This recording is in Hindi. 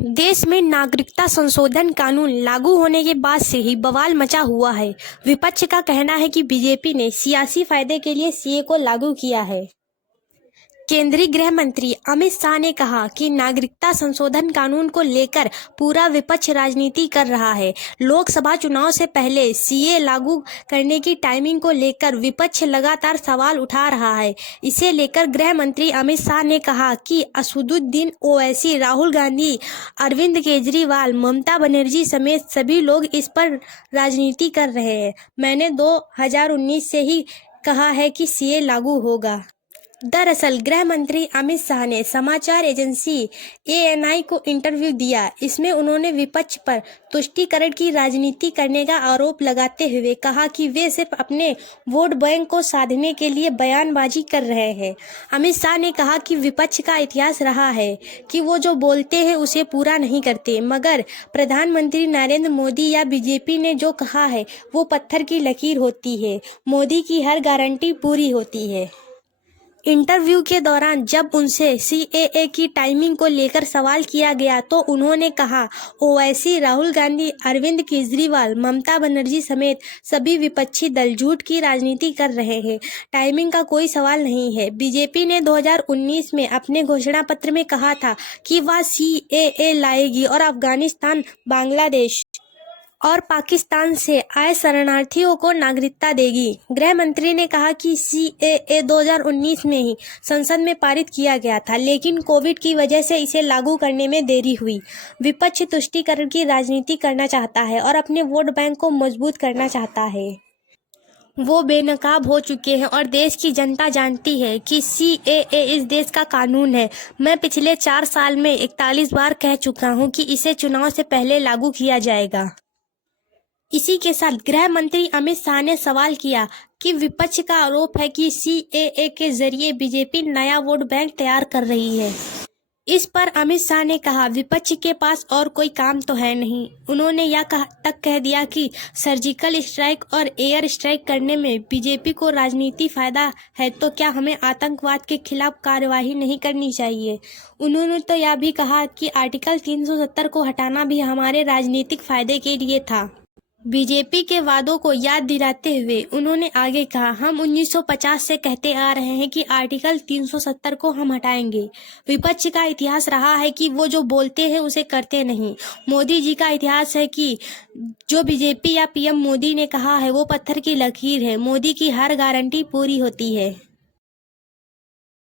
देश में नागरिकता संशोधन कानून लागू होने के बाद से ही बवाल मचा हुआ है। विपक्ष का कहना है कि बीजेपी ने सियासी फायदे के लिए सीए को लागू किया है। केंद्रीय गृह मंत्री अमित शाह ने कहा कि नागरिकता संशोधन कानून को लेकर पूरा विपक्ष राजनीति कर रहा है। लोकसभा चुनाव से पहले सीए लागू करने की टाइमिंग को लेकर विपक्ष लगातार सवाल उठा रहा है। इसे लेकर गृह मंत्री अमित शाह ने कहा कि असदुद्दीन ओवैसी, राहुल गांधी, अरविंद केजरीवाल, ममता बनर्जी समेत सभी लोग इस पर राजनीति कर रहे हैं। मैंने 2019 से ही कहा है कि सीए लागू होगा। दरअसल गृह मंत्री अमित शाह ने समाचार एजेंसी एएनआई को इंटरव्यू दिया। इसमें उन्होंने विपक्ष पर तुष्टीकरण की राजनीति करने का आरोप लगाते हुए कहा कि वे सिर्फ अपने वोट बैंक को साधने के लिए बयानबाजी कर रहे हैं। अमित शाह ने कहा कि विपक्ष का इतिहास रहा है कि वो जो बोलते हैं उसे पूरा नहीं करते, मगर प्रधानमंत्री नरेंद्र मोदी या बीजेपी ने जो कहा है वो पत्थर की लकीर होती है। मोदी की हर गारंटी पूरी होती है। इंटरव्यू के दौरान जब उनसे सीएए की टाइमिंग को लेकर सवाल किया गया तो उन्होंने कहा, ओवैसी, राहुल गांधी, अरविंद केजरीवाल, ममता बनर्जी समेत सभी विपक्षी दल झूठ की राजनीति कर रहे हैं। टाइमिंग का कोई सवाल नहीं है। बीजेपी ने 2019 में अपने घोषणा पत्र में कहा था कि वह सीएए लाएगी और अफगानिस्तान, बांग्लादेश और पाकिस्तान से आए शरणार्थियों को नागरिकता देगी। गृह मंत्री ने कहा कि सीएए 2019 में ही संसद में पारित किया गया था, लेकिन कोविड की वजह से इसे लागू करने में देरी हुई। विपक्ष तुष्टीकरण की राजनीति करना चाहता है और अपने वोट बैंक को मजबूत करना चाहता है। वो बेनकाब हो चुके हैं और देश की जनता जानती है कि सीएए इस देश का कानून है। मैं पिछले 4 साल में 41 बार कह चुका हूँ कि इसे चुनाव से पहले लागू किया जाएगा। इसी के साथ गृह मंत्री अमित शाह ने सवाल किया कि विपक्ष का आरोप है कि सीएए के जरिए बीजेपी नया वोट बैंक तैयार कर रही है। इस पर अमित शाह ने कहा, विपक्ष के पास और कोई काम तो है नहीं। उन्होंने यह तक कह दिया कि सर्जिकल स्ट्राइक और एयर स्ट्राइक करने में बीजेपी को राजनीति फायदा है, तो क्या हमें आतंकवाद के खिलाफ कार्यवाही नहीं करनी चाहिए। उन्होंने तो यह भी कहा कि आर्टिकल 370 को हटाना भी हमारे राजनीतिक फायदे के लिए था। बीजेपी के वादों को याद दिलाते हुए उन्होंने आगे कहा, हम 1950 से कहते आ रहे हैं कि आर्टिकल 370 को हम हटाएंगे। विपक्ष का इतिहास रहा है कि वो जो बोलते हैं उसे करते नहीं। मोदी जी का इतिहास है कि जो बीजेपी या पीएम मोदी ने कहा है वो पत्थर की लकीर है। मोदी की हर गारंटी पूरी होती है।